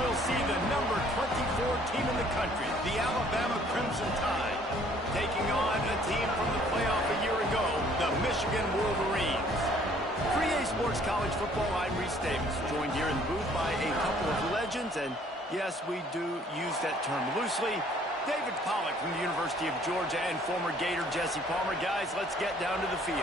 we'll see the number 24 team in the country, the Alabama Crimson Tide, taking on a team from the playoff a year ago, the Michigan Wolverines. 3A Sports College Football, I'm Reese Davis, joined here in the booth by a couple of legends, and yes, we do use that term loosely. David Pollack from the University of Georgia and former Gator Jesse Palmer. Guys, let's get down to the field.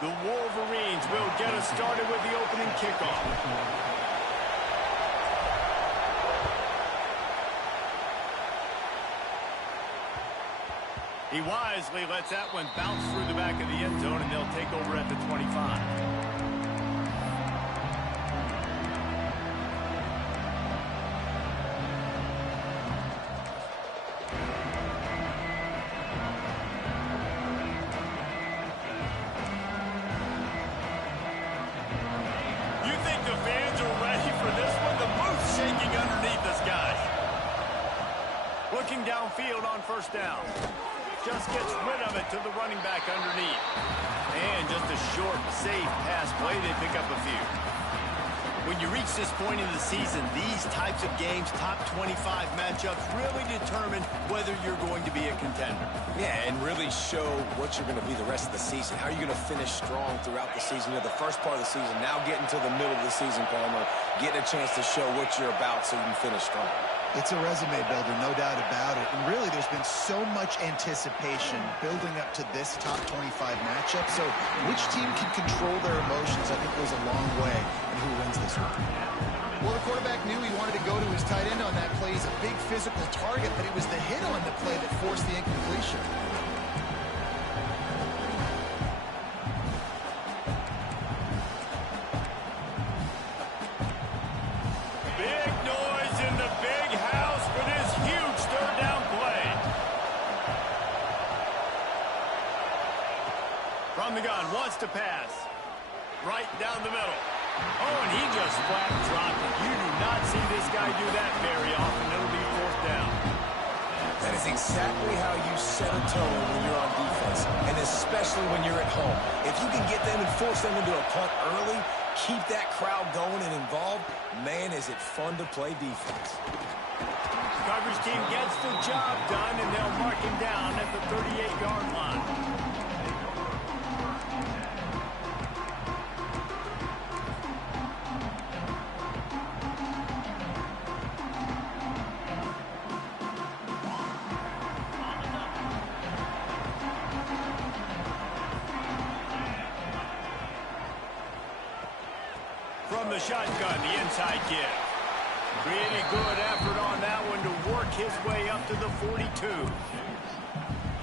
The Wolverines will get us started with the opening kickoff. He wisely lets that one bounce through the back of the end zone, and they'll take over at the 25. Looking downfield on first down. Just gets rid of it to the running back underneath. And just a short, safe pass play. They pick up a few. When you reach this point in the season, these types of games, top 25 matchups, really determine whether you're going to be a contender. Yeah, and really show what you're going to be the rest of the season. How are you going to finish strong throughout the season? You know, the first part of the season, now getting to the middle of the season, Palmer, getting a chance to show what you're about so you can finish strong. It's a resume builder, no doubt about it. And really, there's been so much anticipation building up to this top 25 matchup. So which team can control their emotions, I think, goes a long way in who wins this one. Well, the quarterback knew he wanted to go to his tight end on that play. He's a big physical target, but it was the hit on the play that forced the incompletion. From the gun, wants to pass. Right down the middle. Oh, and he just flat dropped it. You do not see this guy do that very often. It'll be fourth down. That is exactly how you set a tone when you're on defense, and especially when you're at home. If you can get them and force them into a punt early, keep that crowd going and involved, man, is it fun to play defense. Coverage team gets the job done, and they'll mark him down at the 38-yard line. From the shotgun, the inside give. Pretty good effort on that one to work his way up to the 42.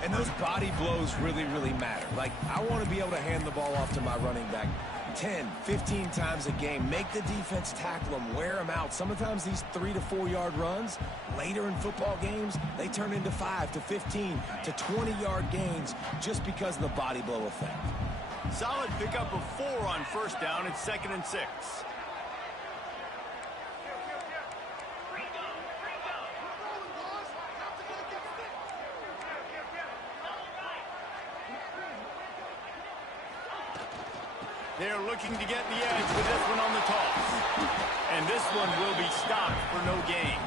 And those body blows really, really matter. Like, I want to be able to hand the ball off to my running back 10, 15 times a game. Make the defense tackle them, wear them out. Sometimes these 3 to 4 yard runs, later in football games, they turn into 5 to 15 to 20-yard gains just because of the body blow effect. Solid pickup of 4 on first down. It's 2nd and 6. They're looking to get the edge with this one on the toss. And this one will be stopped for no gain.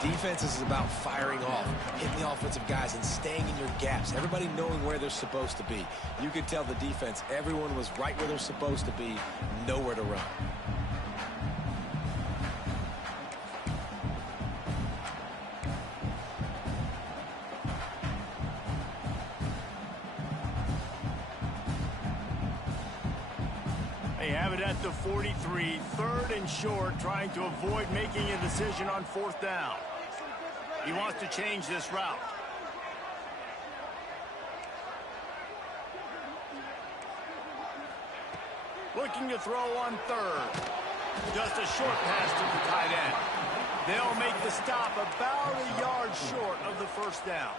Defense is about firing off, hitting the offensive guys, and staying in your gaps. Everybody knowing where they're supposed to be. You could tell the defense, everyone was right where they're supposed to be, nowhere to run. They have it at the 43, 3rd and short, trying to avoid making a decision on 4th down. He wants to change this route. Looking to throw on 3rd. Just a short pass to the tight end. They'll make the stop about a yard short of the first down.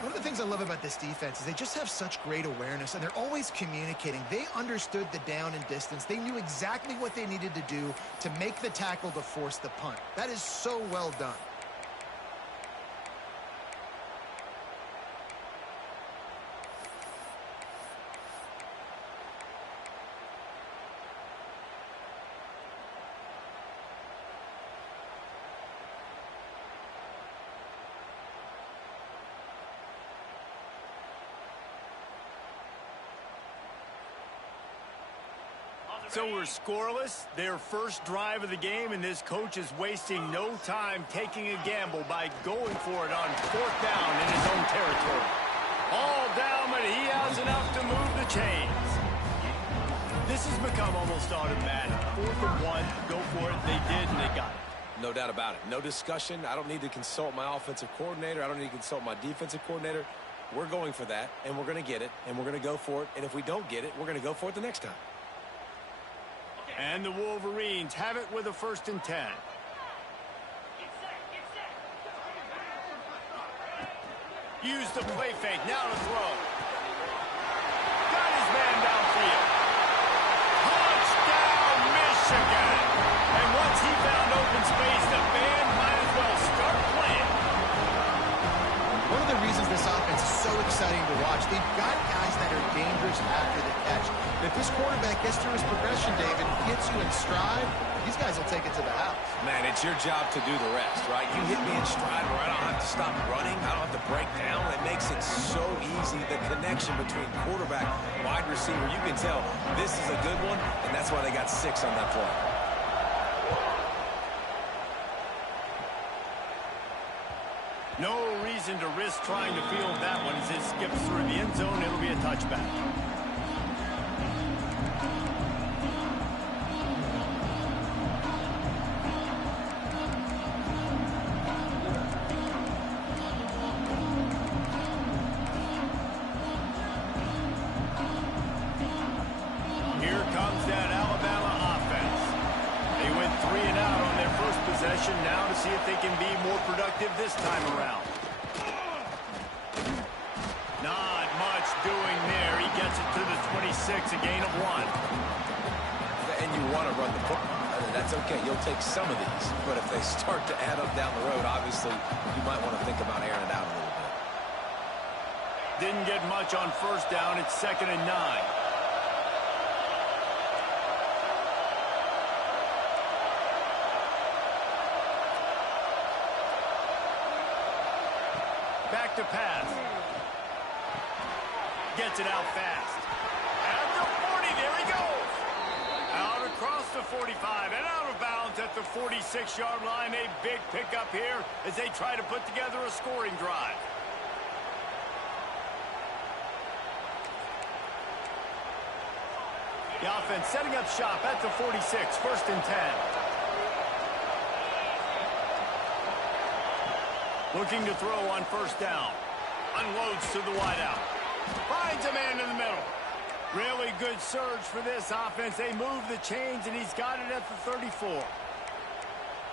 One of the things I love about this defense is they just have such great awareness, and they're always communicating. They understood the down and distance. They knew exactly what they needed to do to make the tackle to force the punt. That is so well done. So we're scoreless, their first drive of the game, and this coach is wasting no time taking a gamble by going for it on fourth down in his own territory. All down, but he has enough to move the chains. This has become almost automatic. 4th and 1, go for it. They did, and they got it. No doubt about it. No discussion. I don't need to consult my offensive coordinator. I don't need to consult my defensive coordinator. We're going for that, and we're going to get it, and we're going to go for it. And if we don't get it, we're going to go for it the next time. And the Wolverines have it with a 1st and 10. Use the play fake. Now to throw. Got his man downfield. Touchdown, Michigan. And once he found open space, the band might as well start playing. One of the reasons this offense is so exciting to watch, they've got guys that are dangerous after the catch. If this quarterback gets through his progression, David, gets you in stride, these guys will take it to the house. Man, it's your job to do the rest, right? You hit me in stride where I don't have to stop running. I don't have to break down. It makes it so easy. The connection between quarterback, wide receiver, you can tell this is a good one, and that's why they got 6 on that play. No reason to risk trying to field that one as it skips through the end zone. It'll be a touchback. Here comes that Alabama offense. They went 3 and out on their first possession. Now to see if they can be more productive this time around. Not much doing there. He gets it to the 26, a gain of 1. And you want to run the football. That's okay. You'll take some of these. But if they start to add up down the road, obviously, you might want to think about airing it out a little bit. Didn't get much on 1st down. It's 2nd and 9. Back to pass. Gets it out fast. At the 40, there he goes. Out across the 45 and out of bounds at the 46-yard line. A big pickup here as they try to put together a scoring drive. The offense setting up shop at the 46, 1st and 10. Looking to throw on 1st down. Unloads to the wideout. Finds a man in the middle. Really good surge for this offense. They move the chains, and he's got it at the 34.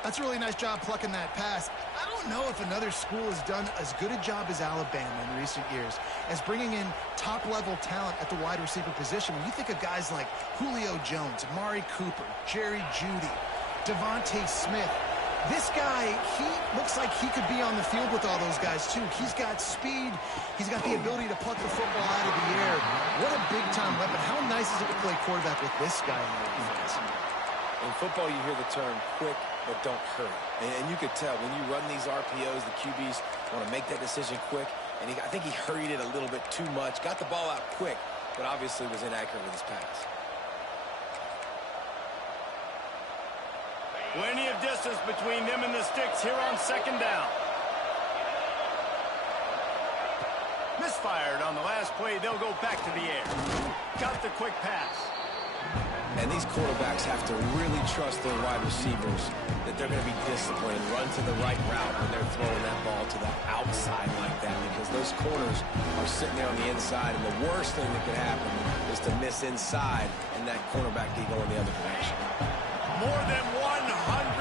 That's a really nice job plucking that pass. I don't know if another school has done as good a job as Alabama in recent years as bringing in top-level talent at the wide receiver position. When you think of guys like Julio Jones, Amari Cooper, Jerry Jeudy, Devontae Smith, this guy, he looks like he could be on the field with all those guys, too. He's got speed. He's got the ability to pluck the football out of the air. What a big-time weapon. How nice is it to play quarterback with this guy in the defense? In football, you hear the term quick, but don't hurry. And you could tell when you run these RPOs, the QBs want to make that decision quick. And I think he hurried it a little bit too much. Got the ball out quick, but obviously was inaccurate with his pass. Plenty of distance between them and the sticks here on 2nd down. Misfired on the last play. They'll go back to the air. Got the quick pass. And these quarterbacks have to really trust their wide receivers that they're going to be disciplined, run to the right route when they're throwing that ball to the outside like that, because those corners are sitting there on the inside, and the worst thing that could happen is to miss inside and that cornerback be going the other direction. More than 100,000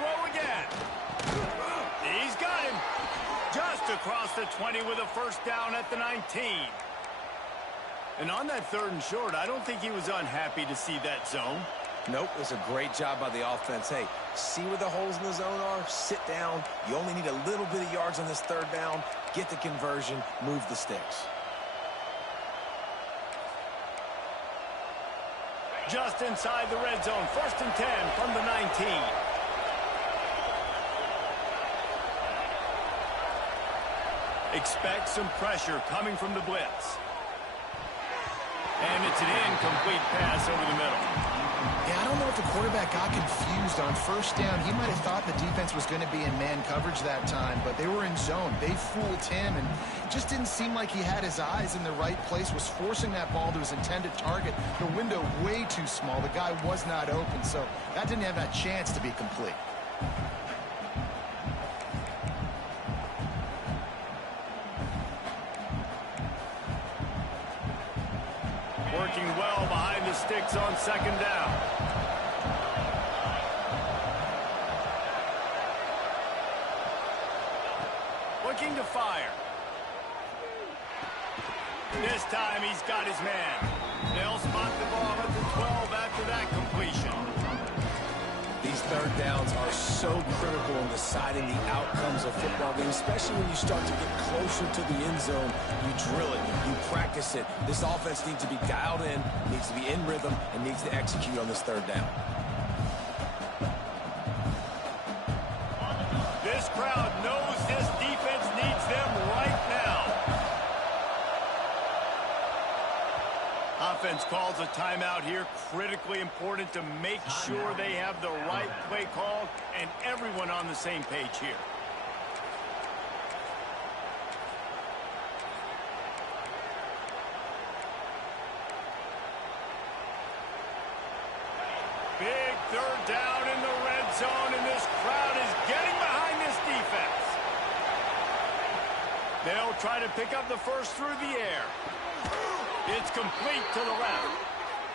throw again. He's got him. Just across the 20 with a first down at the 19. And on that 3rd and short, I don't think he was unhappy to see that zone. Nope, it was a great job by the offense. Hey, see where the holes in the zone are, sit down. You only need a little bit of yards on this 3rd down. Get the conversion, move the sticks. Just inside the red zone, 1st and 10 from the 19. Expect some pressure coming from the blitz. And it's an incomplete pass over the middle. Yeah, I don't know if the quarterback got confused on 1st down. He might have thought the defense was going to be in man coverage that time, but they were in zone. They fooled him, and it just didn't seem like he had his eyes in the right place, was forcing that ball to his intended target. The window way too small. The guy was not open, so that didn't have that chance to be complete. Working well behind the sticks on 2nd down. Looking to fire. This time he's got his man. They'll spot the ball at the 12 after that completion. These 3rd downs are so critical in deciding the outcomes of football games, especially when you start to get closer to the end zone. You drill it, you practice it. This offense needs to be dialed in, needs to be in rhythm, and needs to execute on this 3rd down. This crowd knows this defense needs them right now. Offense calls a timeout here. Critically important to make sure they have the right play call and everyone on the same page here. Big 3rd down in the red zone, and this crowd is getting behind this defense. They'll try to pick up the first through the air. It's complete to the left.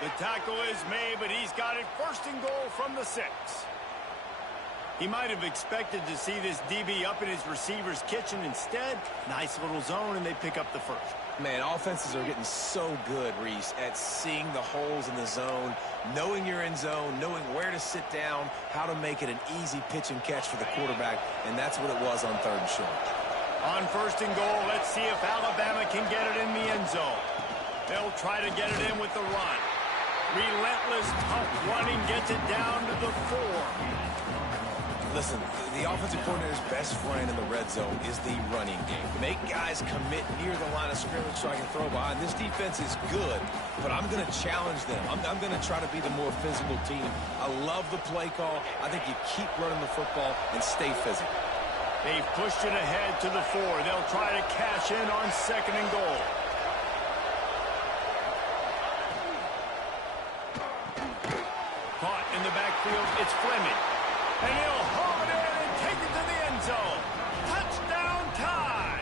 The tackle is made, but he's got it 1st and goal from the 6. He might have expected to see this DB up in his receiver's kitchen. Instead, nice little zone, and they pick up the first. Man, offenses are getting so good, Reese, at seeing the holes in the zone, knowing you're in zone, knowing where to sit down, how to make it an easy pitch and catch for the quarterback, and that's what it was on 3rd and short. On 1st and goal, let's see if Alabama can get it in the end zone. They'll try to get it in with the run. Relentless, tough running gets it down to the 4. Listen, the offensive coordinator's best friend in the red zone is the running game. Make guys commit near the line of scrimmage so I can throw behind. This defense is good, but I'm going to challenge them. I'm going to try to be the more physical team. I love the play call. I think you keep running the football and stay physical. They've pushed it ahead to the 4. They'll try to cash in on 2nd and goal. Caught in the backfield, it's Fleming. And he'll haul it in and take it to the end zone. Touchdown tie!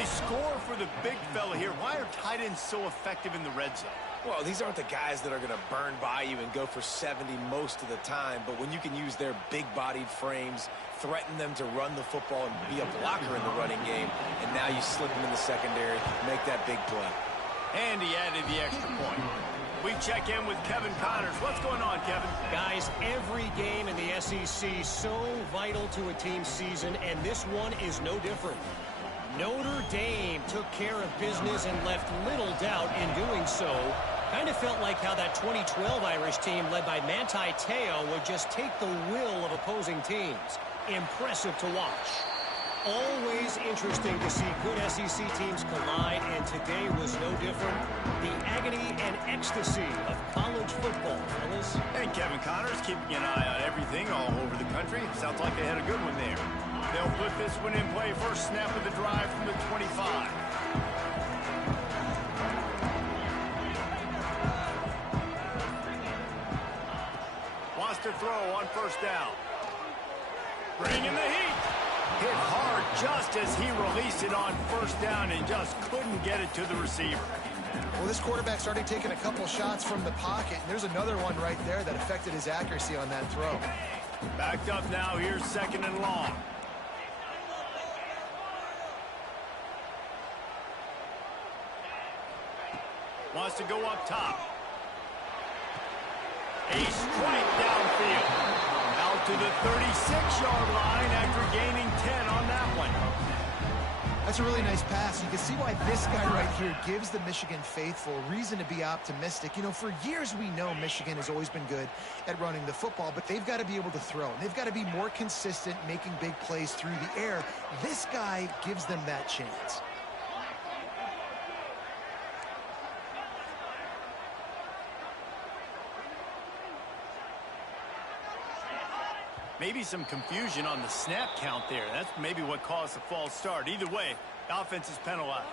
A score for the big fella here. Why are tight ends so effective in the red zone? Well, these aren't the guys that are going to burn by you and go for 70 most of the time, but when you can use their big-bodied frames, threaten them to run the football and be a blocker in the running game, and now you slip them in the secondary, make that big play. And he added the extra point. We check in with Kevin Connors. What's going on, Kevin? Guys, every game in the SEC so vital to a team's season, and this one is no different. Notre Dame took care of business and left little doubt in doing so. Kind of felt like how that 2012 Irish team led by Manti Te'o would just take the will of opposing teams. Impressive to watch. Always interesting to see good SEC teams collide, and today was no different. The agony and ecstasy of college football, fellas. And Kevin Connors keeping an eye on everything all over the country. Sounds like they had a good one there. They'll put this one in play. First snap of the drive from the 25. Wants to throw on 1st down. Bringing the heat. Hit hard just as he released it on 1st down and just couldn't get it to the receiver. Well, this quarterback started taking a couple shots from the pocket, and there's another one right there that affected his accuracy on that throw. Backed up now. Here's 2nd and long. Wants to go up top. A strike downfield. Out to the 36-yard line after gaining 10 on that one. That's a really nice pass. You can see why this guy right here gives the Michigan faithful reason to be optimistic. You know, for years we know Michigan has always been good at running the football, but they've got to be able to throw. They've got to be more consistent, making big plays through the air. This guy gives them that chance. Maybe some confusion on the snap count there. That's maybe what caused the false start. Either way, the offense is penalized.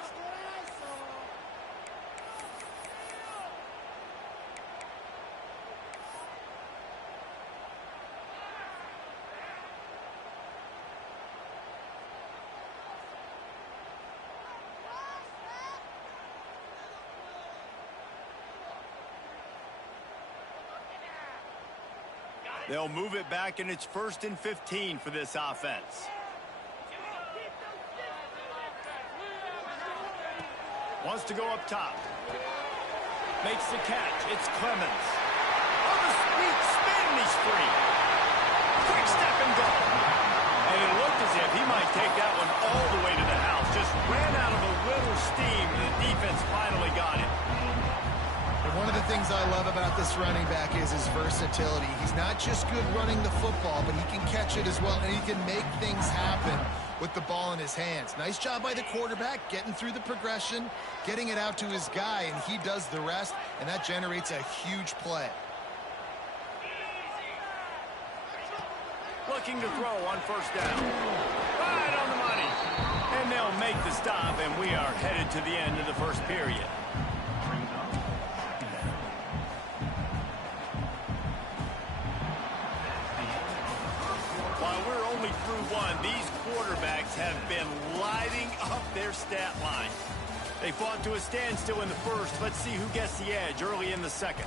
They'll move it back, and it's 1st and 15 for this offense. Wants to go up top. Makes the catch. It's Clemens. On the speed spin, he's free. Quick step and go. And it looked as if he might take that one all the way to the house. Just ran out of a little steam, and the defense finally got it. One of the things I love about this running back is his versatility. He's not just good running the football, but he can catch it as well, and he can make things happen with the ball in his hands. Nice job by the quarterback, getting through the progression, getting it out to his guy, and he does the rest, and that generates a huge play. Looking to throw on 1st down. Right on the money. And they'll make the stop, and we are headed to the end of the 1st period. Through one, these quarterbacks have been lighting up their stat line. They fought to a standstill in the 1st. Let's see who gets the edge early in the 2nd.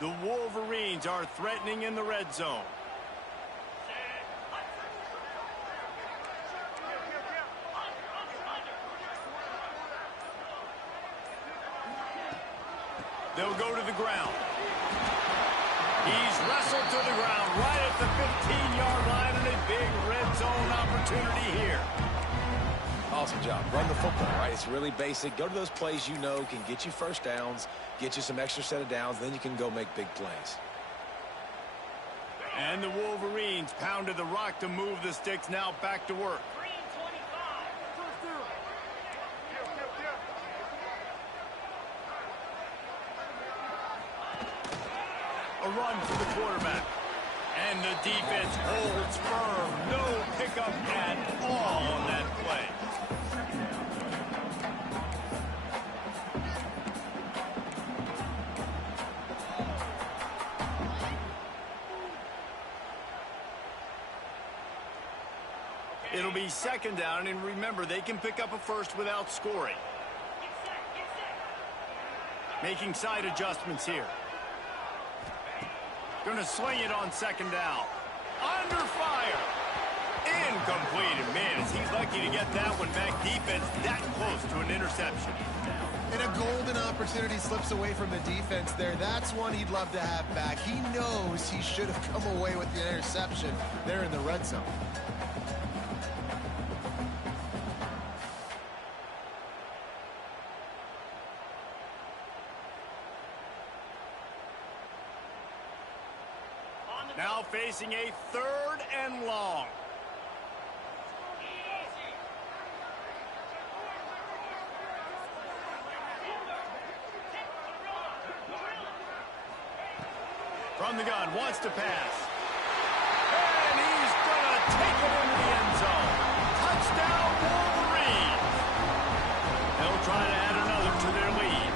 The Wolverines are threatening in the red zone. They'll go to the ground. He's wrestled to the ground right at the 15-yard line, and a big red zone opportunity here. Awesome job. Run the football, right? It's really basic. Go to those plays you know can get you 1st downs, get you some extra set of downs, then you can go make big plays. And the Wolverines pounded the rock to move the sticks. Now back to work. A run for the quarterback. And the defense holds firm. No pickup at all on that play. It'll be 2nd down, and remember, they can pick up a 1st without scoring. Making side adjustments here. Going to sling it on 2nd down. Under fire. Incomplete. And man, is he lucky to get that one back. Defense that close to an interception. And a golden opportunity slips away from the defense there. That's one he'd love to have back. He knows he should have come away with the interception there in the red zone. Now facing a 3rd and long. From the gun, wants to pass. And he's going to take it into the end zone. Touchdown, Wolverines. They'll try to add another to their lead.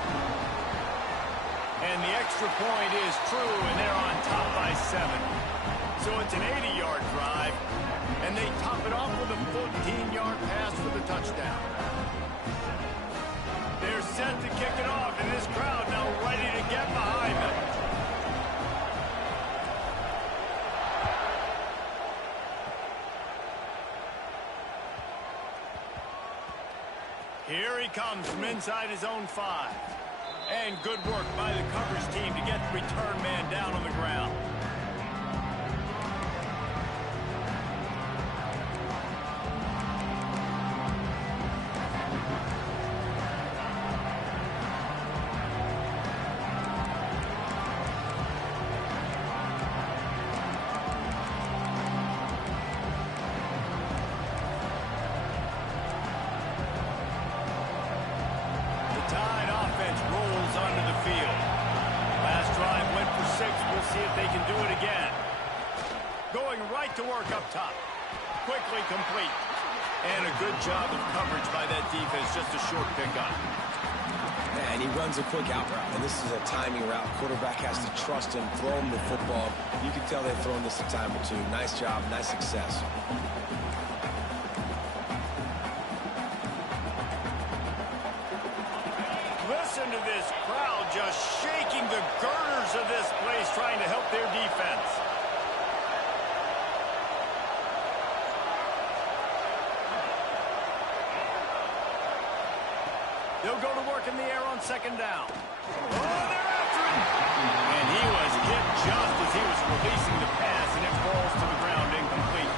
And the extra point is true, and they're on top by 7. So it's an 80-yard drive, and they top it off with a 14-yard pass for the touchdown. They're set to kick it off, and this crowd now ready to get behind them. Here he comes from inside his own 5. And good work by the coverage team to get the return man down on the ground. Rolls onto the field. Last drive went for 6. We'll see if they can do it again. Going right to work up top. Quickly complete. And a good job of coverage by that defense. Just a short pickup. And he runs a quick out route. And this is a timing route. Quarterback has to trust him, throw him the football. You can tell they've thrown this a time or two. Nice job, nice success. Listen to this crowd just shaking the girders of this place, trying to help their defense. They'll go to work in the air on 2nd down. Oh, they're after him! And he was hit just as he was releasing the pass, and it falls to the ground incomplete.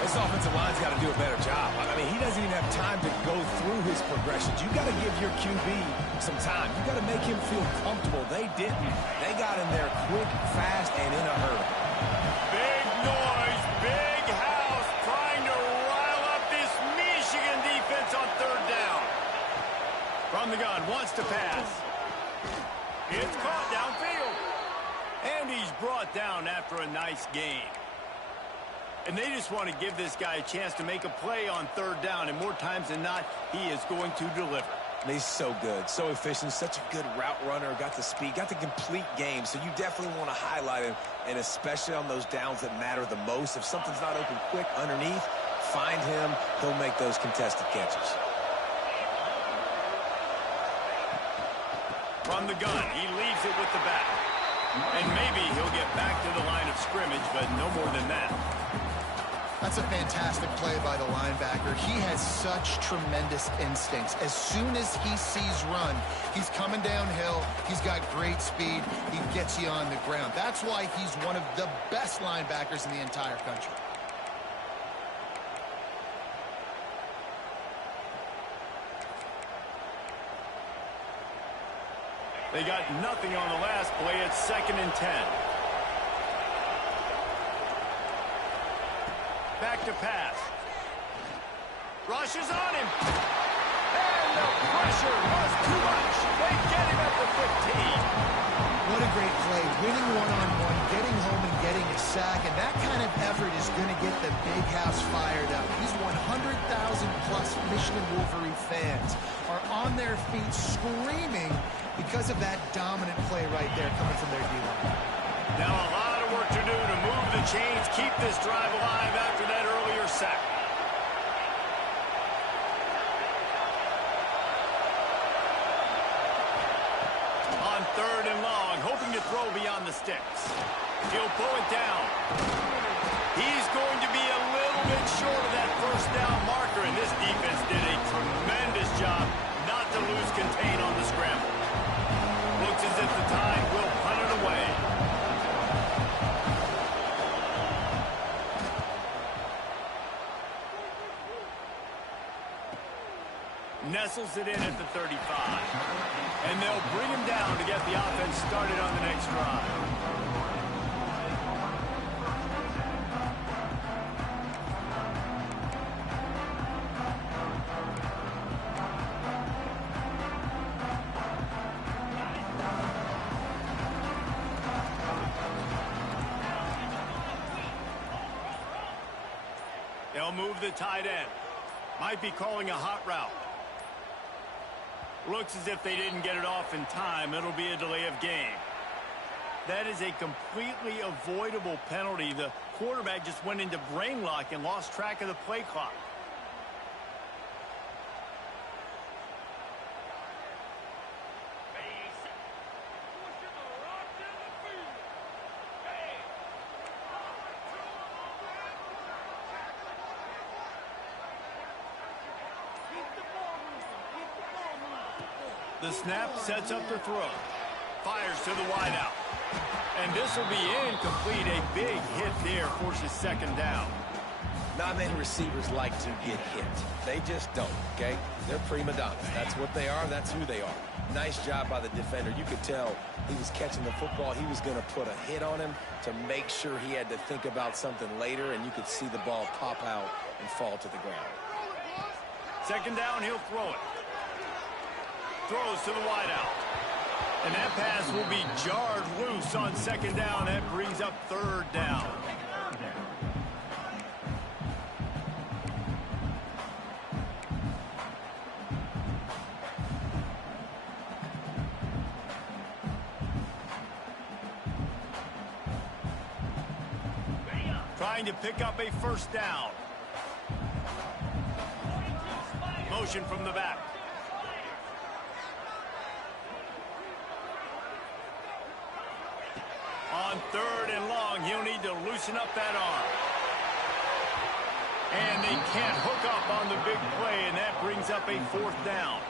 This offensive line's got to do a better job. I mean, he doesn't even have time to go through his progressions. You got to give your QB some time. You got to make him feel comfortable. They didn't. They got in there quick, fast, and in a hurry. Big noise, big house, trying to rile up this Michigan defense on 3rd down. From the gun, wants to pass. It's caught downfield. And he's brought down after a nice gain. And they just want to give this guy a chance to make a play on 3rd down, and more times than not, he is going to deliver. He's so good, so efficient, such a good route runner, got the speed, got the complete game, so you definitely want to highlight him, and especially on those downs that matter the most. If something's not open quick underneath, find him, he'll make those contested catches. From the gun, he leaves it with the back. And maybe he'll get back to the line of scrimmage, but no more than that. That's a fantastic play by the linebacker. He has such tremendous instincts. As soon as he sees run, he's coming downhill. He's got great speed. He gets you on the ground. That's why he's one of the best linebackers in the entire country. They got nothing on the last play. It's 2nd and 10. Back to pass. Rushes on him. And the pressure was too much. They get him at the 15. What a great play. Winning one-on-one, getting home and getting a sack. And that kind of effort is going to get the big house fired up. These 100,000-plus Michigan Wolverine fans are on their feet screaming because of that dominant play right there coming from their D-line. Now a lot of work to do to move the chains, keep this drive alive after that earlier sack. On 3rd and long, hoping to throw beyond the sticks. He'll pull it down. He's going to be a little bit short of that 1st down marker, and this defense did a tremendous job not to lose contain on the scramble. Looks as if the Tide will punt it away. Nestles it in at the 35. And they'll bring him down to get the offense started on the next drive. They'll move the tight end. Might be calling a hot route. Looks as if they didn't get it off in time. It'll be a delay of game. That is a completely avoidable penalty. The quarterback just went into brain lock and lost track of the play clock. The snap sets up the throw. Fires to the wideout. And this will be incomplete. A big hit there forces second down. Not many receivers like to get hit. They just don't, okay? They're prima donnas. That's what they are. That's who they are. Nice job by the defender. You could tell he was catching the football. He was going to put a hit on him to make sure he had to think about something later, and you could see the ball pop out and fall to the ground. Second down, he'll throw it. Throws to the wideout. And that pass will be jarred loose on second down. That brings up third down. Trying to pick up a first down. Motion from the back. On third and long, he'll need to loosen up that arm. And they can't hook up on the big play, and that brings up a fourth down.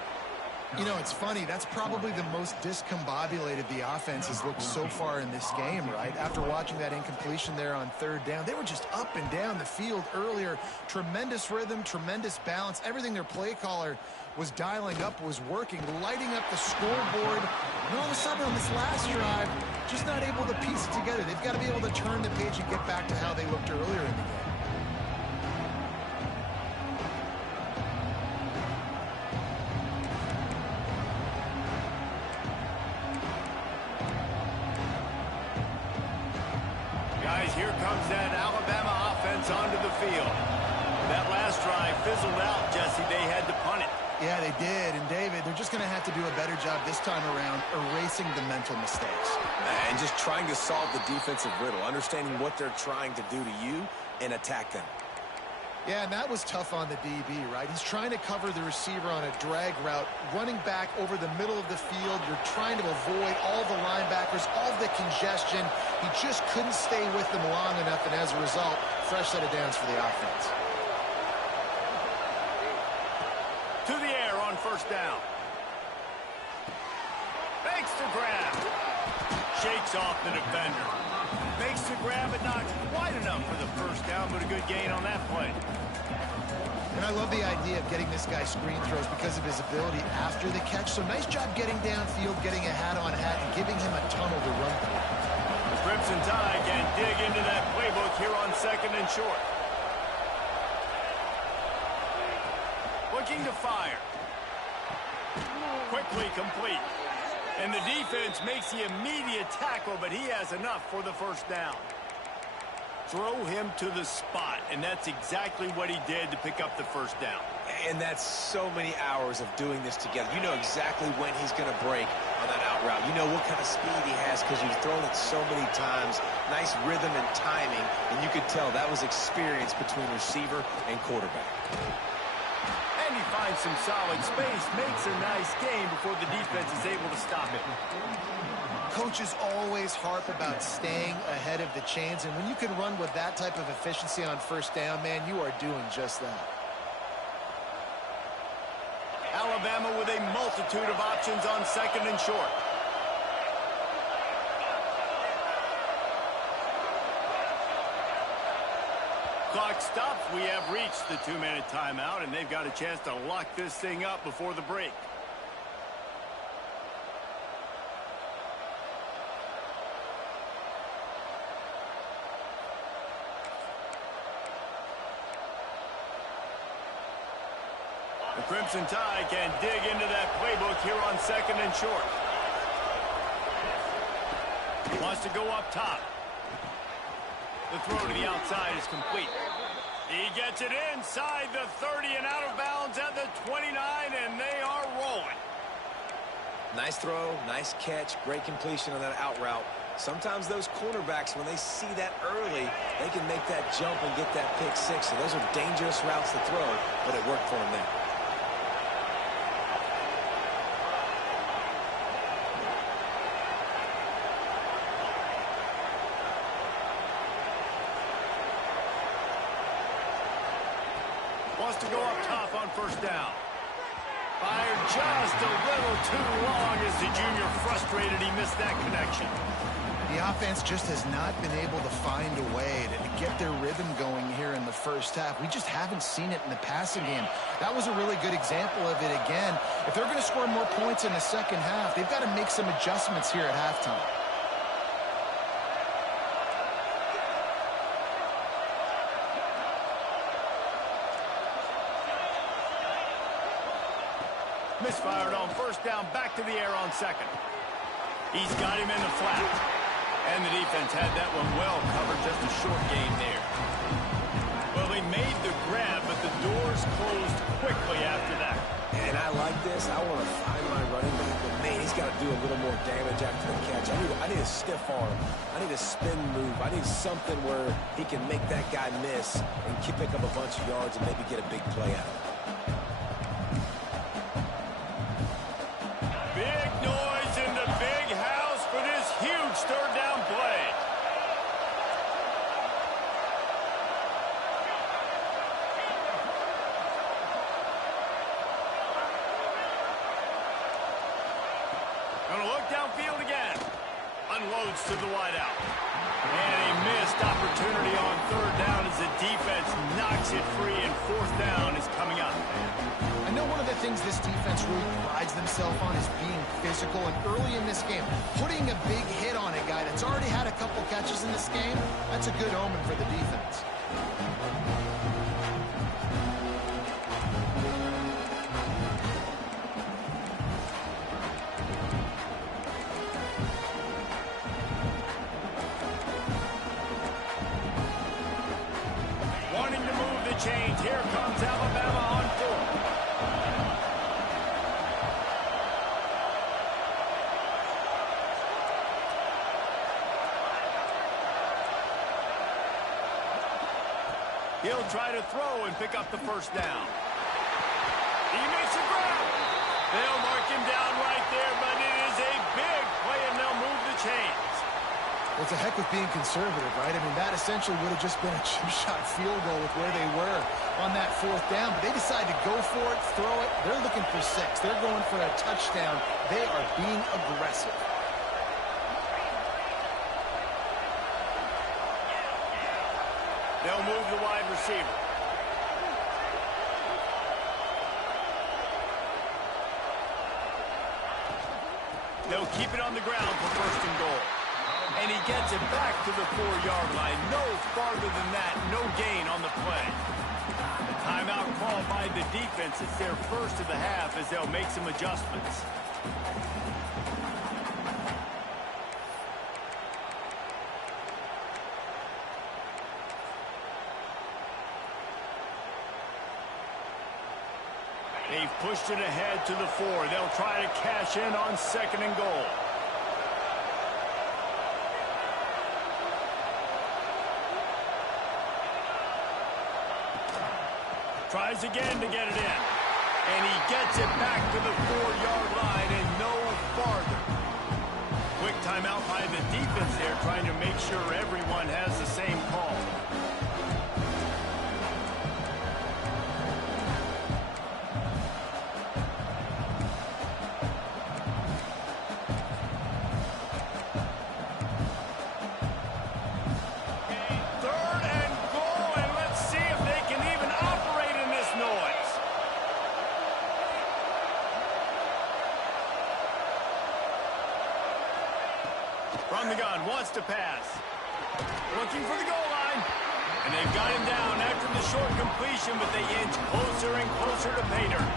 You know, it's funny. That's probably the most discombobulated the offense has looked so far in this game, right? After watching that incompletion there on third down, they were just up and down the field earlier. Tremendous rhythm, tremendous balance. Everything their play caller was dialing up was working, lighting up the scoreboard. And all of a sudden on this last drive, just not able to piece it together. They've got to be able to turn the page and get back to how they looked earlier in the game. Guys, here comes that Alabama offense onto the field. That last drive fizzled out, Jesse. They had to punt it. Yeah, they did. And, David, they're just going to have to do a better job this time around erasing the mental mistakes. And just trying to solve the defensive riddle, understanding what they're trying to do to you and attack them. Yeah, and that was tough on the DB, right? He's trying to cover the receiver on a drag route, running back over the middle of the field. You're trying to avoid all the linebackers, all the congestion. He just couldn't stay with them long enough, and as a result, fresh set of downs for the offense. To the air on first down. Makes the grab. Shakes off the defender. Makes the grab, but not quite enough for the first down, but a good gain on that play. And I love the idea of getting this guy screen throws because of his ability after the catch. So nice job getting downfield, getting a hat-on-hat, and giving him a tunnel to run through. The Crimson Tide can dig into that playbook here on second and short. Looking to fire. Quickly complete. And the defense makes the immediate tackle, but he has enough for the first down. Throw him to the spot, and that's exactly what he did to pick up the first down. And that's so many hours of doing this together. You know exactly when he's going to break on that out route. You know what kind of speed he has because you've thrown it so many times. Nice rhythm and timing, and you could tell that was experience between receiver and quarterback. And he finds some solid space, makes a nice gain before the defense is able to stop it. Coaches always harp about staying ahead of the chains, and when you can run with that type of efficiency on first down, man, you are doing just that. Alabama with a multitude of options on second and short. Clock stops. We have reached the 2-minute timeout, and they've got a chance to lock this thing up before the break. The Crimson Tide can dig into that playbook here on second and short. Wants to go up top. The throw to the outside is complete. He gets it inside the 30 and out of bounds at the 29, and they are rolling. Nice throw, nice catch, great completion on that out route. Sometimes those cornerbacks, when they see that early, they can make that jump and get that pick six. So those are dangerous routes to throw, but it worked for him there. Wants to go up top on first down. Fired just a little too long as the junior frustrated he missed that connection. The offense just has not been able to find a way to get their rhythm going here in the first half. We just haven't seen it in the passing game. That was a really good example of it again. If they're going to score more points in the second half, they've got to make some adjustments here at halftime. Misfired on first down, back to the air on second. He's got him in the flat. And the defense had that one well covered, just a short gain there. Well, they made the grab, but the doors closed quickly after that. And I like this. I want to find my running back, but man, he's got to do a little more damage after the catch. I need a stiff arm. I need a spin move. I need something where he can make that guy miss and pick up a bunch of yards and maybe get a big play out of it. Big noise in the big house for this huge third down play. Gonna look downfield again. Unloads to the wideout. And a missed opportunity on third down as the defense knocks it free, and fourth down is coming up. I know one of the things this defense really prides themselves on is being physical, and early in this game, putting a big hit on a guy that's already had a couple catches in this game, that's a good omen for the defense. Wanting to move the chains. Here comes Alabama on fourth. He'll try to throw and pick up the first down. He makes a grab. They'll mark him down right there, but it is a big play, and they'll move the chains. Well, it's a heck of being conservative, right? I mean, that essentially would have just been a chip-shot field goal with where they were on that fourth down, but they decided to go for it, throw it. They're looking for six. They're going for a touchdown. They are being aggressive. They'll move the wide receiver. They'll keep it on the ground for first and goal. And he gets it back to the 4-yard line. No farther than that, no gain on the play. The timeout called by the defense. It's their first of the half as they'll make some adjustments. They've pushed it ahead to the 4. They'll try to cash in on second and goal. Tries again to get it in. And he gets it back to the 4-yard line and no farther. Quick timeout by the defense there, trying to make sure everyone has the same call. From the gun, wants to pass. Looking for the goal line. And they've got him down after the short completion, but they inch closer and closer to pay dirt.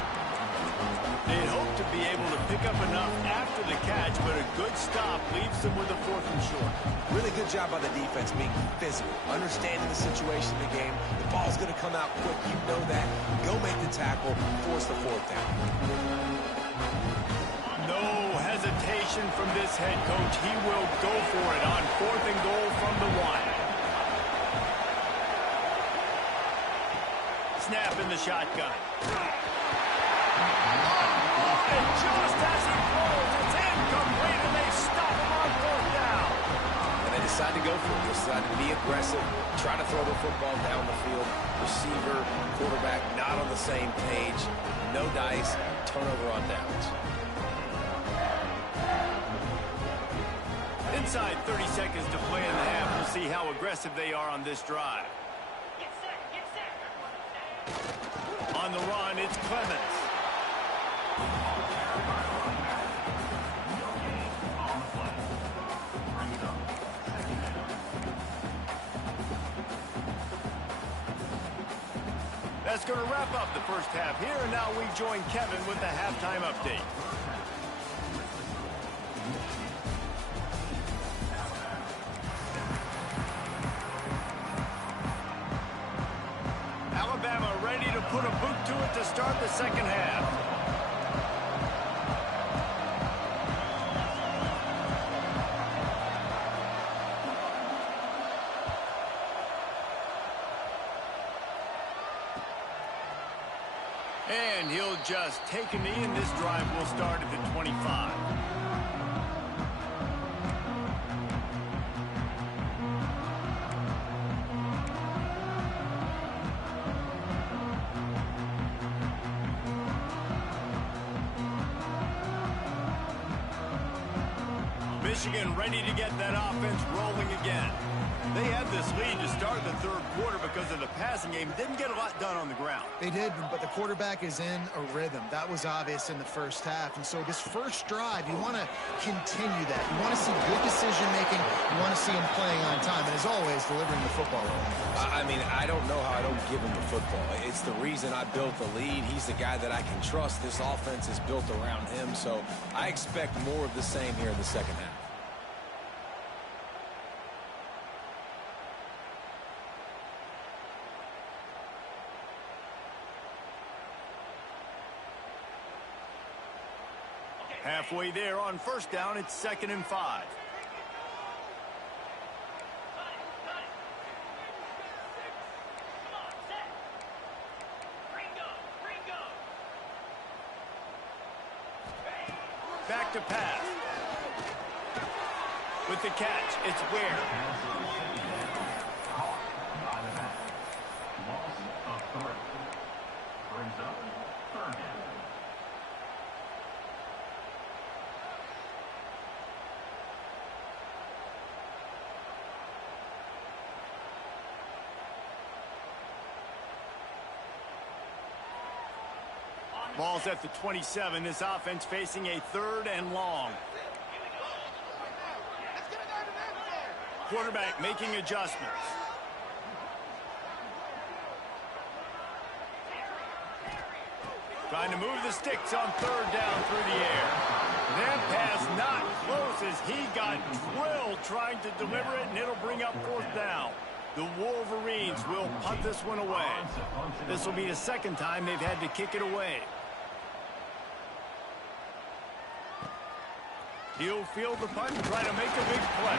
They'd hoped to be able to pick up enough after the catch, but a good stop leaves them with a fourth and short. Really good job by the defense being physical, understanding the situation of the game. The ball's going to come out quick. You know that. Go make the tackle, force the fourth down. No hesitation determination from this head coach. He will go for it on 4th and goal from the 1. Snap in the shotgun. And just as he throws, it's incomplete, and they stop him on 4th down. And they decide to go for it. They decide to be aggressive, try to throw the football down the field. Receiver, quarterback, not on the same page. No dice, turnover on downs. Inside 30 seconds to play in the half. We'll see how aggressive they are on this drive. On the run, it's Clemens. That's going to wrap up the first half here, and now we join Kevin with the halftime update. Alabama ready to put a boot to it to start the second half. And he'll just take a knee, and this drive will start at the 25. Michigan ready to get that offense rolling again. They had this lead to start the third quarter because of the passing game. Didn't get a lot done on the ground. They did, but the quarterback is in a rhythm. That was obvious in the first half. And so this first drive, you want to continue that. You want to see good decision-making. You want to see him playing on time. And as always, delivering the football. I mean, I don't know how I don't give him the football. It's the reason I built the lead. He's the guy that I can trust. This offense is built around him. So I expect more of the same here in the second half. Halfway there on first down, it's 2nd and 5. Back to pass. With the catch, it's Ware. Ball's at the 27. This offense facing a 3rd and long. Quarterback making adjustments. Trying to move the sticks on 3rd down through the air. That pass not close as he got drilled trying to deliver it, and it'll bring up 4th down. The Wolverines will punt this one away. This will be the second time they've had to kick it away. He'll field the punt and try to make a big play.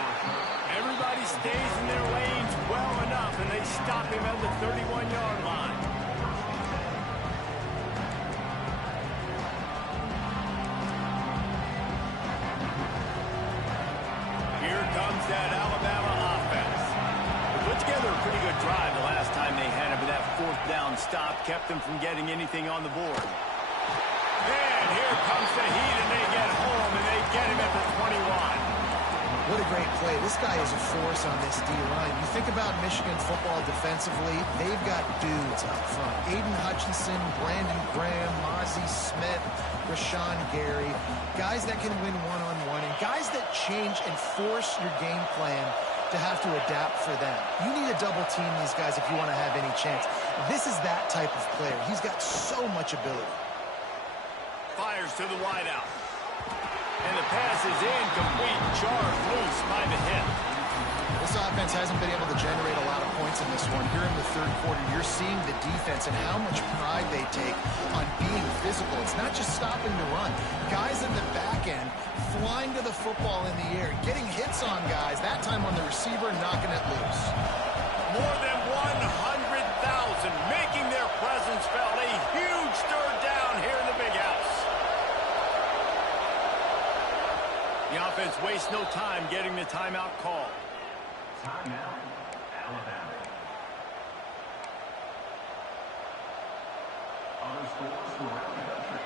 Everybody stays in their lanes well enough, and they stop him at the 31-yard line. Here comes that Alabama offense. They put together a pretty good drive the last time they had it, but that 4th down stop kept them from getting anything on the board. And here comes the heat, and they get home, and they get him at the 21. What a great play. This guy is a force on this D-line. You think about Michigan football defensively, they've got dudes up front. Aiden Hutchinson, Brandon Graham, Mozzie Smith, Rashawn Gary, guys that can win one-on-one, and guys that change and force your game plan to have to adapt for them. You need to double team these guys if you want to have any chance. This is that type of player. He's got so much ability. Fires to the wideout. And the pass is incomplete. Charged loose by the hip. This offense hasn't been able to generate a lot of points in this one. Here in the third quarter, you're seeing the defense and how much pride they take on being physical. It's not just stopping the run. Guys in the back end flying to the football in the air, getting hits on guys, that time on the receiver, knocking it loose. More than 100,000 making their presence felt. A huge third down here in the big house. The offense wastes no time getting the timeout call. Timeout, Alabama. Other scores around the country.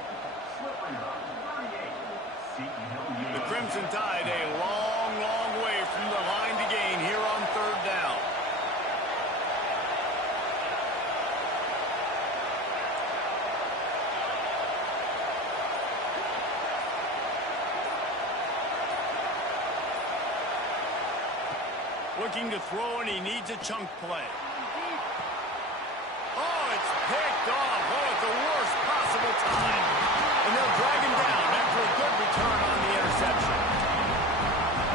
Slippery Rock, 38. Seton Hill, The Crimson Tide a long, long way from the line to gain here on third down. Looking to throw, and he needs a chunk play. Oh, it's picked off. Oh, at the worst possible time. And they'll drag him down after a good return on the interception.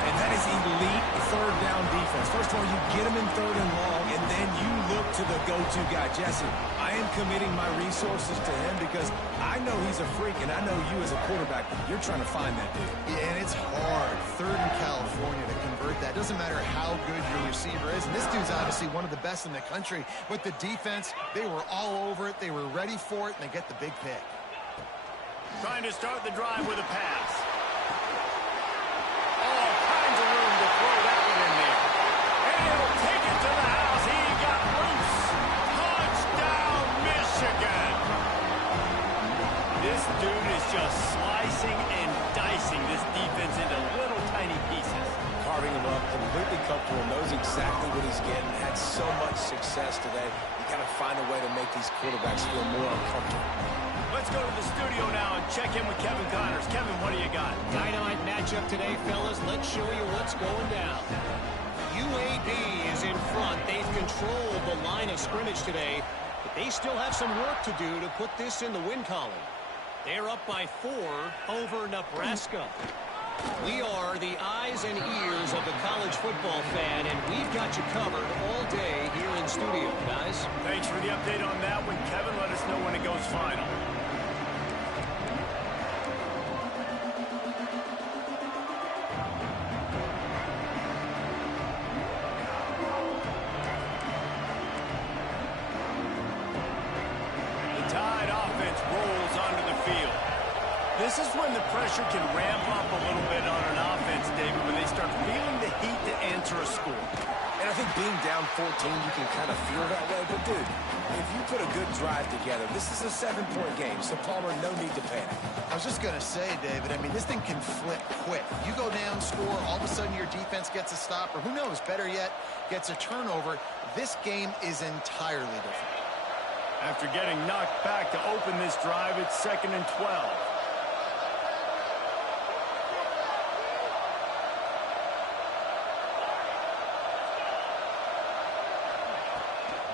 And that is elite third down defense. First of all, you get him in third and long, and then you look to the go-to guy. Jesse, I am committing my resources to him because I know he's a freak, and I know you as a quarterback, you're trying to find that dude. Yeah, and it's hard. Third in California to convert that. Doesn't matter how good your receiver is. And this dude's obviously one of the best in the country. But the defense, they were all over it. They were ready for it, and they get the big pick. Trying to start the drive with a pass. All kinds of room to throw that one in there. And he'll take it to the house. He got loose. Touchdown, Michigan. This dude is just slicing and dicing this defense into little tiny pieces. Carving him up, completely comfortable, knows exactly what he's getting, had so much success today. You got to find a way to make these quarterbacks feel more uncomfortable. Let's go to the studio now and check in with Kevin Connors. Kevin, what do you got? Dynamite matchup today, fellas. Let's show you what's going down. UAB is in front. They've controlled the line of scrimmage today, but they still have some work to do to put this in the win column. They're up by 4 over Nebraska. We are the eyes and ears of the college football fan, and we've got you covered all day here in studio, guys. Thanks for the update on that one, Kevin. Let us know when it goes final. The Tide offense rolls onto the field. This is when the pressure can ramp up a little bit on an offense, David, when they start feeling the heat to answer a score. And I think being down 14, you can kind of feel that way. But, dude, if you put a good drive together, this is a 7-point game. So, Palmer, no need to panic. I was just going to say, David, I mean, this thing can flip quick. You go down, score, all of a sudden your defense gets a stop, or who knows, better yet, gets a turnover. This game is entirely different. After getting knocked back to open this drive, it's 2nd and 12.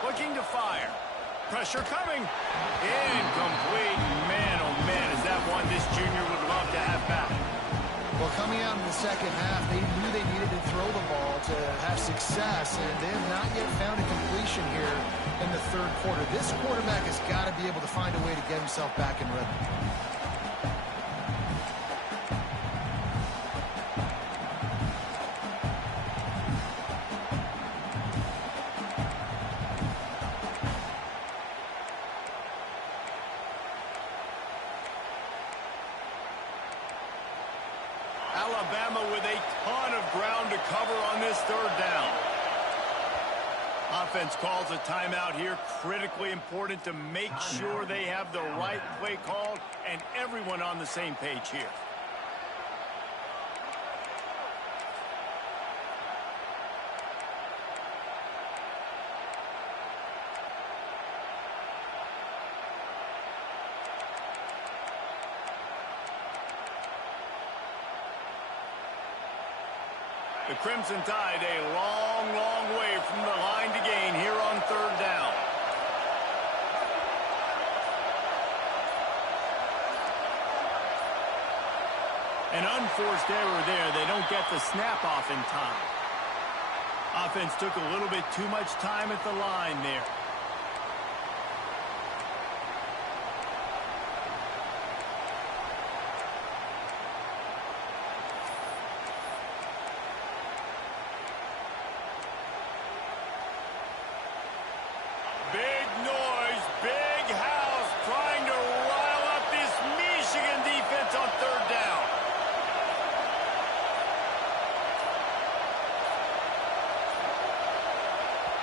Looking to fire. Pressure coming. Incomplete. Man, oh man, is that one this junior would love to have back. Well, coming out in the second half, they knew they needed to throw the ball to have success, and they have not yet found a completion here in the third quarter. This quarterback has got to be able to find a way to get himself back in rhythm. Alabama with a ton of ground to cover on this third down. Offense calls a timeout here. Critically important to make sure they have the right play called and everyone on the same page here. The Crimson Tide a long, long way from the line to gain here on third down. An unforced error there. They don't get the snap off in time. Offense took a little bit too much time at the line there.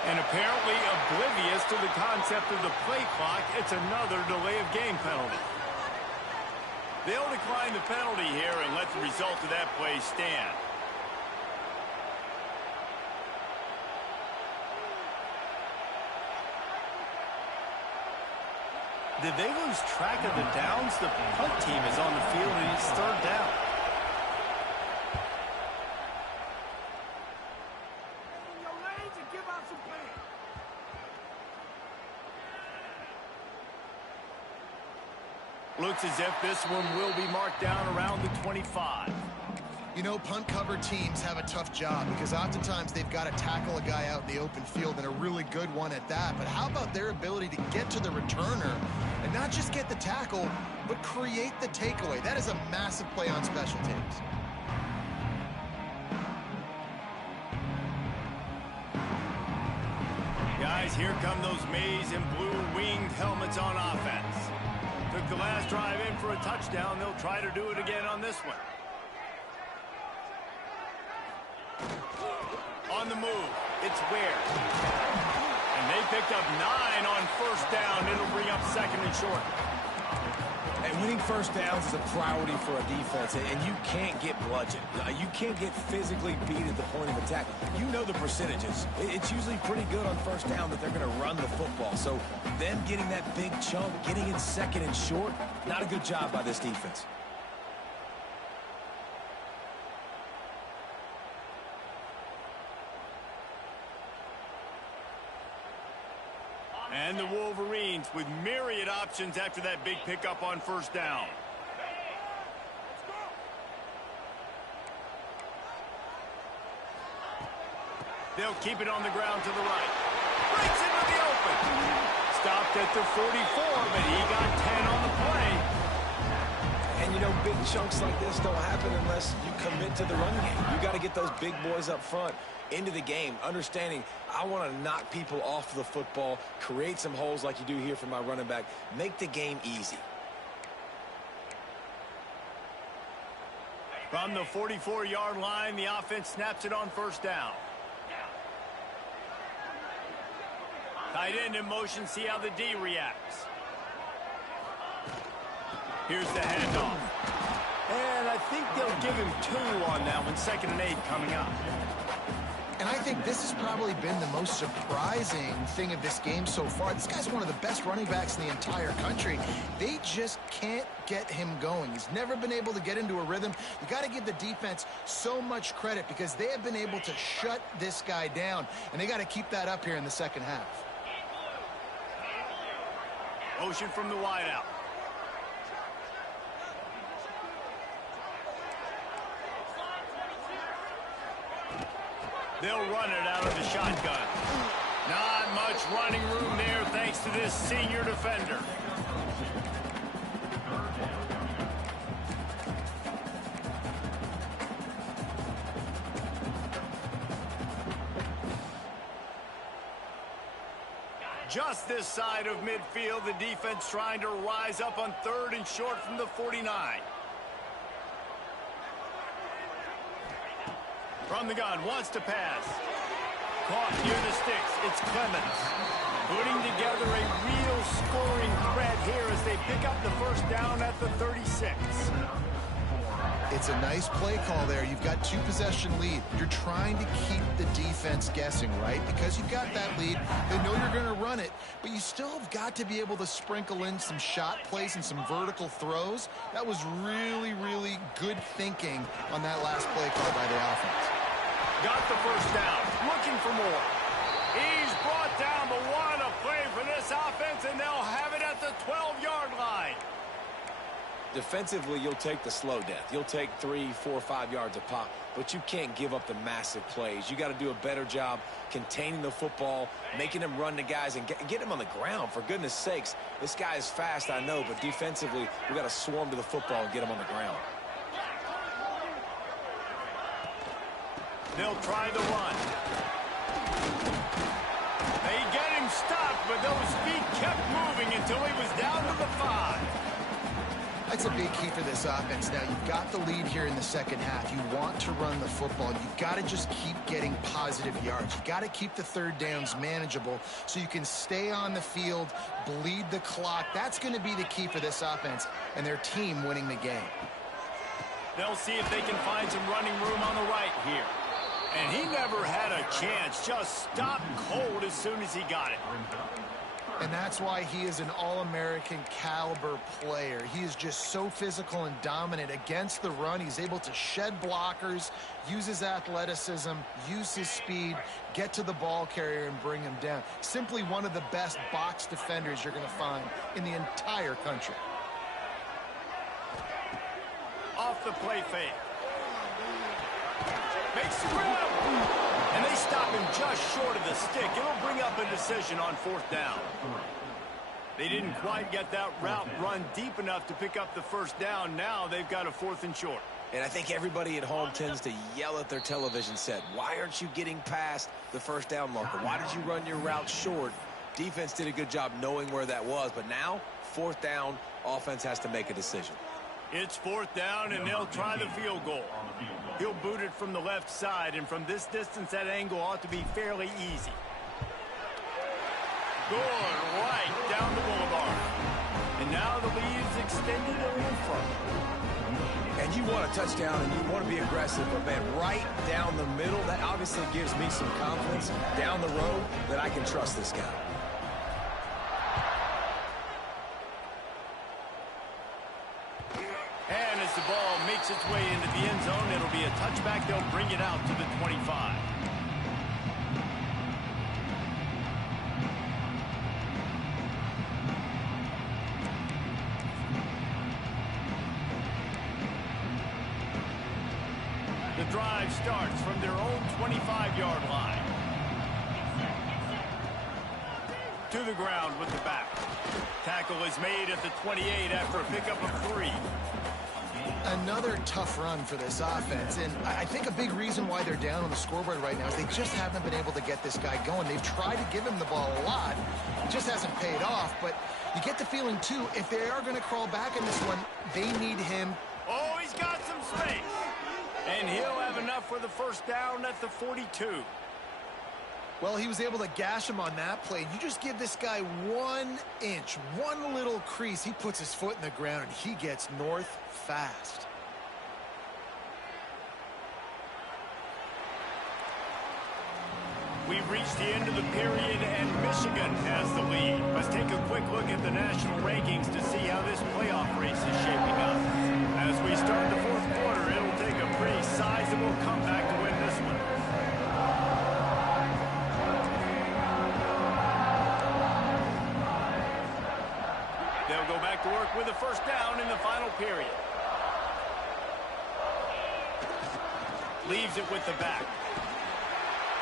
And apparently oblivious to the concept of the play clock, it's another delay of game penalty. They'll decline the penalty here and let the result of that play stand. Did they lose track of the downs? The punt team is on the field and it's third down. Looks as if this one will be marked down around the 25. You know, punt cover teams have a tough job because oftentimes they've got to tackle a guy out in the open field, and a really good one at that. But how about their ability to get to the returner and not just get the tackle, but create the takeaway? That is a massive play on special teams. Guys, here come those maize and blue winged helmets on offense. Took the last drive in for a touchdown. They'll try to do it again on this one. On the move, it's Ware. And they picked up 9 on first down. It'll bring up second and short. And winning first downs is a priority for a defense, and you can't get bludgeoned. You can't get physically beat at the point of attack. You know the percentages. It's usually pretty good on first down that they're going to run the football. So them getting that big chunk, getting in second and short, not a good job by this defense. And the Wolverines with myriad options after that big pickup on first down. They'll keep it on the ground to the right. Breaks into the open. Stopped at the 44, but he got 10 on the play. And, you know, big chunks like this don't happen unless you commit to the run game. You got to get those big boys up front into the game, understanding I want to knock people off the football, create some holes like you do here for my running back, make the game easy. From the 44-yard line, the offense snaps it on first down. Tight end in motion, see how the D reacts. Here's the handoff. And I think they'll give him 2 on that one, 2nd and 8 coming up. And I think this has probably been the most surprising thing of this game so far. This guy's one of the best running backs in the entire country. They just can't get him going. He's never been able to get into a rhythm. You got to give the defense so much credit because they have been able to shut this guy down, and they got to keep that up here in the second half. Motion from the wideout. They'll run it out of the shotgun. Not much running room there thanks to this senior defender. Just this side of midfield, the defense trying to rise up on 3rd and short from the 49. From the gun, wants to pass. Caught near the sticks. It's Clemens. Putting together a real scoring threat here as they pick up the first down at the 36. It's a nice play call there. You've got 2-possession lead. You're trying to keep the defense guessing, right? Because you've got that lead. They know you're going to run it, but you still have got to be able to sprinkle in some shot plays and some vertical throws. That was really, really good thinking on that last play call by the offense. Got the first down. Looking for more. He's brought down, but what a play for this offense, and they'll have it at the 12-yard line. Defensively, you'll take the slow death. You'll take 3, 4, 5 yards a pop, but you can't give up the massive plays. You got to do a better job containing the football, making them run the guys, and get them on the ground, for goodness sakes. This guy is fast, I know, but defensively, we got to swarm to the football and get him on the ground. They'll try the run. They get him stopped, but those feet kept moving until he was down to the 5. That's a big key for this offense. Now, you've got the lead here in the second half. You want to run the football. You've got to just keep getting positive yards. You've got to keep the third downs manageable so you can stay on the field, bleed the clock. That's going to be the key for this offense and their team winning the game. They'll see if they can find some running room on the right here. And he never had a chance. Just stopped cold as soon as he got it. And that's why he is an All-American caliber player. He is just so physical and dominant against the run. He's able to shed blockers, use his athleticism, use his speed, get to the ball carrier and bring him down. Simply one of the best box defenders you're going to find in the entire country. Off the play fake. Makes the grab. And they stop him just short of the stick. It'll bring up a decision on fourth down. They didn't quite get that route run deep enough to pick up the first down. Now they've got a 4th and short. And I think everybody at home tends to yell at their television set. Why aren't you getting past the first down marker? Why did you run your route short? Defense did a good job knowing where that was. But now, 4th down, offense has to make a decision. It's 4th down, and they'll try the field goal. He'll boot it from the left side, and from this distance, that angle ought to be fairly easy. Good, right down the boulevard. And now the lead is extended a little further. And you want a touchdown, and you want to be aggressive, but, man, right down the middle, that obviously gives me some confidence down the road that I can trust this guy. And as the ball makes its way into the end zone, it'll be a touchback. They'll bring it out to the 25. The drive starts from their own 25-yard line. To the ground with the back. Tackle is made at the 28 after a pickup of 3. Another tough run for this offense, and I think a big reason why they're down on the scoreboard right now is they just haven't been able to get this guy going. They've tried to give him the ball a lot. It just hasn't paid off, but you get the feeling, too, if they are going to crawl back in this one, they need him. Oh, he's got some space. And he'll have enough for the first down at the 42. Well, he was able to gash him on that play. You just give this guy 1 inch, one little crease. He puts his foot in the ground, and he gets north fast. We've reached the end of the period, and Michigan has the lead. Let's take a quick look at the national rankings to see how this playoff race is shaping up. As we start the 4th quarter, it'll take a pretty sizable comeback to win this one. They'll go back to work with a first down in the final period. Leaves it with the back.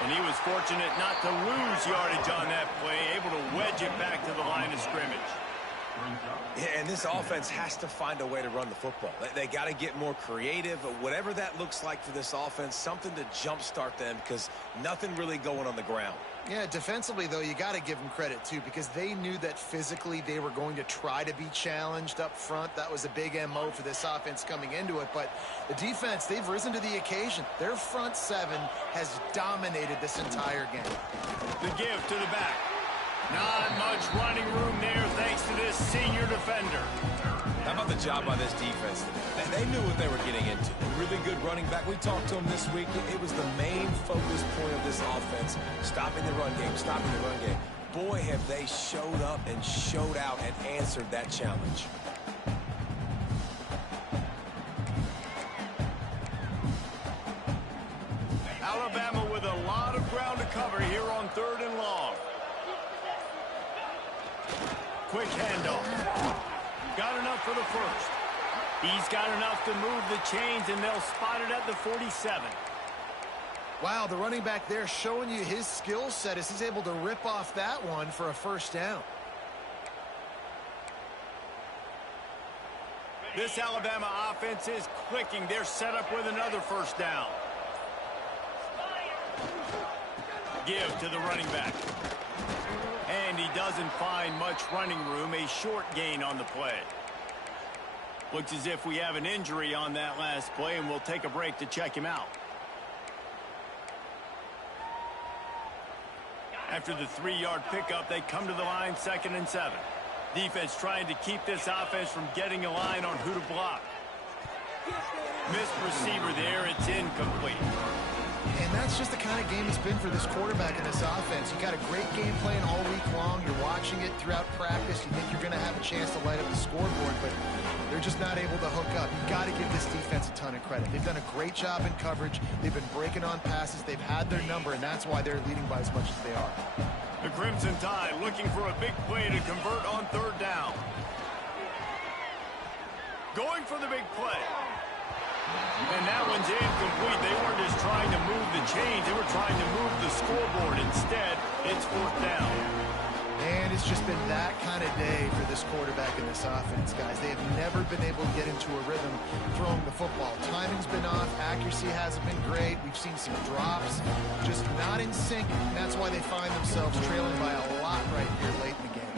And he was fortunate not to lose yardage on that play, able to wedge it back to the line of scrimmage. Yeah, and this offense has to find a way to run the football. They got to get more creative, but whatever that looks like for this offense, something to jumpstart them because nothing really going on the ground. Yeah, defensively, though, you got to give them credit, too, because they knew that physically they were going to try to be challenged up front. That was a big MO for this offense coming into it. But the defense, they've risen to the occasion. Their front 7 has dominated this entire game. The give to the back. Not much running room there thanks to this senior defender. How about the job by this defense today? They knew what they were getting into. A really good running back. We talked to him this week. It was the main focus point of this offense. Stopping the run game, stopping the run game. Boy, have they showed up and showed out and answered that challenge. Alabama with a lot of ground to cover here on 3rd and long. Quick handoff. Got enough for the first. He's got enough to move the chains, and they'll spot it at the 47. Wow, the running back there showing you his skill set as he's able to rip off that one for a first down. This Alabama offense is clicking. They're set up with another first down. Give to the running back. And he doesn't find much running room. A short gain on the play. Looks as if we have an injury on that last play, and we'll take a break to check him out. After the 3-yard pickup, they come to the line 2nd and 7. Defense trying to keep this offense from getting a line on who to block. Missed receiver there. It's incomplete. And that's just the kind of game it's been for this quarterback in this offense. You got a great game plan all week long. You're watching it throughout practice. You think you're going to have a chance to light up the scoreboard, but they're just not able to hook up. You've got to give this defense a ton of credit. They've done a great job in coverage. They've been breaking on passes. They've had their number, and that's why they're leading by as much as they are. The Crimson Tide looking for a big play to convert on 3rd down. Going for the big play. And that one's incomplete. They weren't just trying to move the chains. They were trying to move the scoreboard. Instead, it's 4th down. And it's just been that kind of day for this quarterback in this offense, guys. They have never been able to get into a rhythm throwing the football. Timing's been off. Accuracy hasn't been great. We've seen some drops, just not in sync. And that's why they find themselves trailing by a lot right here late in the game.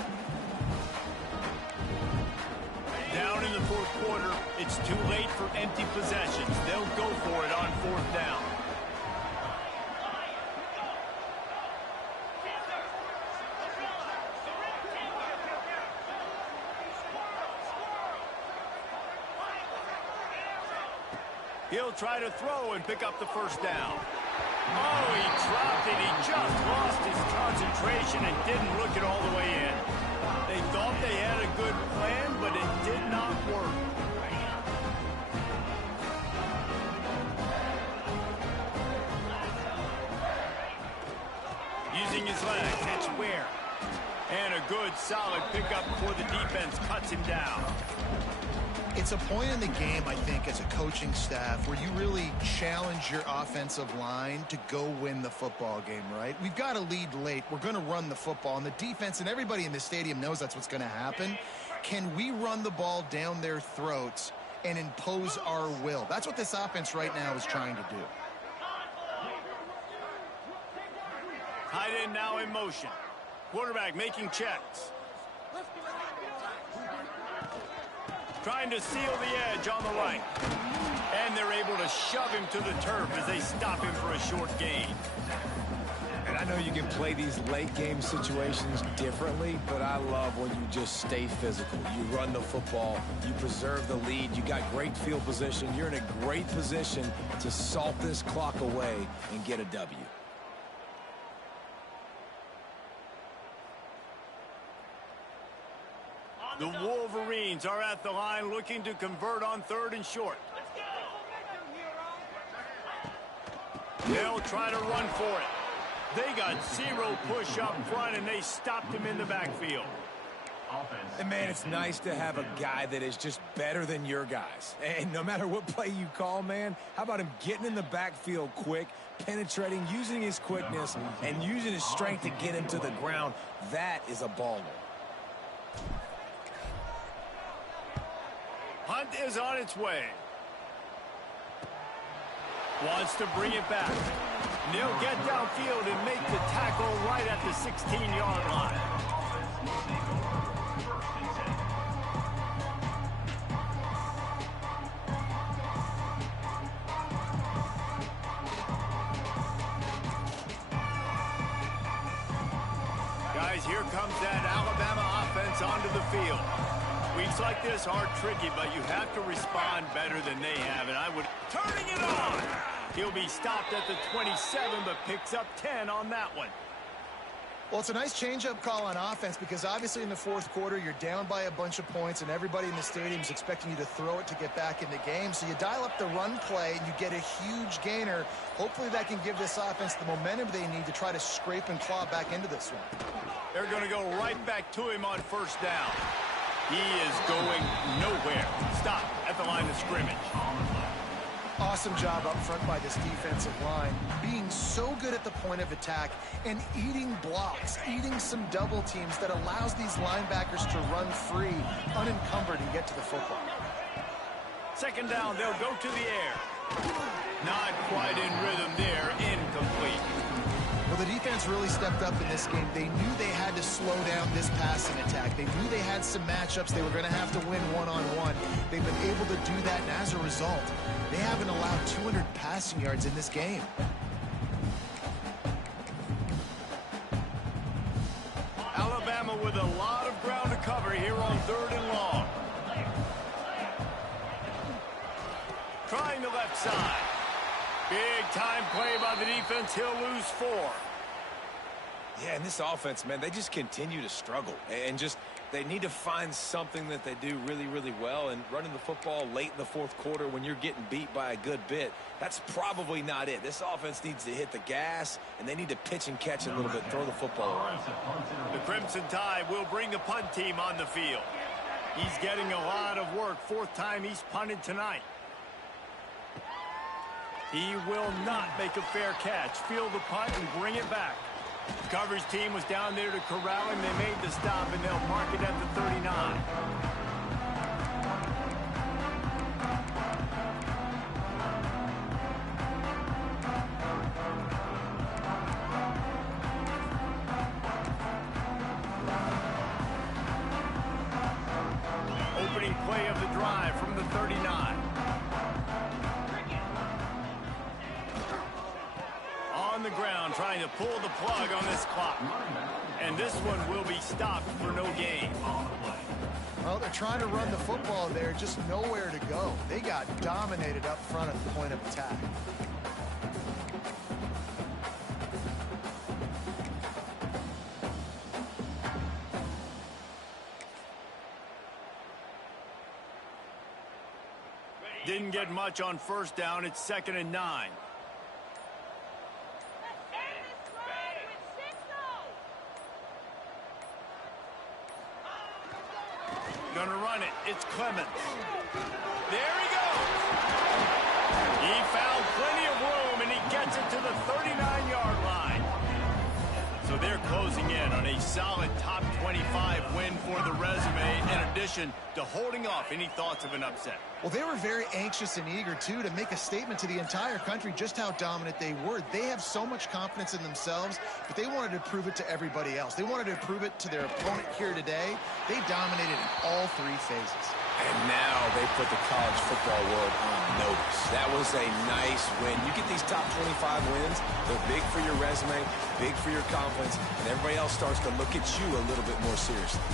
Down in the 4th quarter, it's too late for empty possessions. They'll go for it on 4th down. He'll try to throw and pick up the 1st down. Oh, he dropped it. He just lost his concentration and didn't look it all the way in. They thought they had a good plan, but it did not work. Using his legs, it's Ware. And a good, solid pickup before the defense cuts him down. It's a point in the game, I think, as a coaching staff where you really challenge your offensive line to go win the football game, right? We've got a lead late. We're going to run the football, and the defense and everybody in the stadium knows that's what's going to happen. Can we run the ball down their throats and impose our will? That's what this offense right now is trying to do. Tight end now in motion. Quarterback making checks. Trying to seal the edge on the right. And they're able to shove him to the turf as they stop him for a short gain. And I know you can play these late game situations differently, but I love when you just stay physical. You run the football, you preserve the lead, you got great field position, you're in a great position to salt this clock away and get a W. The Wolverines are at the line looking to convert on 3rd and short. They'll try to run for it. They got 0 push up front, and they stopped him in the backfield. And, man, it's nice to have a guy that is just better than your guys. And no matter what play you call, man, how about him getting in the backfield quick, penetrating, using his quickness, and using his strength to get him to the ground? That is a baller. Hunt is on its way. Wants to bring it back. They'll get downfield and make the tackle right at the 16-yard line. Guys, here comes that Alabama offense onto the field. Weeks like this are tricky, but you have to respond better than they have, and I would... Turning it on! He'll be stopped at the 27, but picks up 10 on that one. Well, it's a nice change-up call on offense because obviously in the 4th quarter, you're down by a bunch of points, and everybody in the stadium is expecting you to throw it to get back in the game. So you dial up the run play, and you get a huge gainer. Hopefully that can give this offense the momentum they need to try to scrape and claw back into this one. They're going to go right back to him on 1st down. He is going nowhere. Stop at the line of scrimmage. Awesome job up front by this defensive line. Being so good at the point of attack and eating blocks, eating some double teams that allows these linebackers to run free, unencumbered, and get to the football. 2nd down, they'll go to the air. Not quite in rhythm there, incomplete. Well, the defense really stepped up in this game. They knew they had to slow down this passing attack. They knew they had some matchups they were going to have to win one-on-one. They've been able to do that, and as a result, they haven't allowed 200 passing yards in this game. Alabama with a lot of ground to cover here on 3rd and long. Trying the left side. Big time play by the defense. He'll lose 4. Yeah, and this offense, man, they just continue to struggle. And just, they need to find something that they do really, really well. And running the football late in the 4th quarter when you're getting beat by a good bit, that's probably not it. This offense needs to hit the gas, and they need to pitch and catch a little bit, throw the football around. The Crimson Tide will bring the punt team on the field. He's getting a lot of work. 4th time he's punted tonight. He will not make a fair catch. Field the punt and bring it back. The coverage team was down there to corral him. They made the stop, and they'll mark it at the 39. Opening play of the drive from the 39. On the ground, trying to pull the plug on this clock. And this one will be stopped for no gain. Well, they're trying to run the football there, just nowhere to go. They got dominated up front at the point of attack. Didn't get much on 1st down. It's 2nd and 9. Gonna run it. It's Clemens. There he goes. He found plenty of room, and he gets it to the 39-yard line. So they're closing in on a solid top 25 win for the resume, in addition to holding off any thoughts of an upset. Well, they were very anxious and eager, too, to make a statement to the entire country just how dominant they were. They have so much confidence in themselves, but they wanted to prove it to everybody else. They wanted to prove it to their opponent here today. They dominated in all 3 phases. And now they put the college football world on notice. That was a nice win. You get these top 25 wins, they're big for your resume, big for your confidence, and everybody else starts to look at you a little bit more seriously.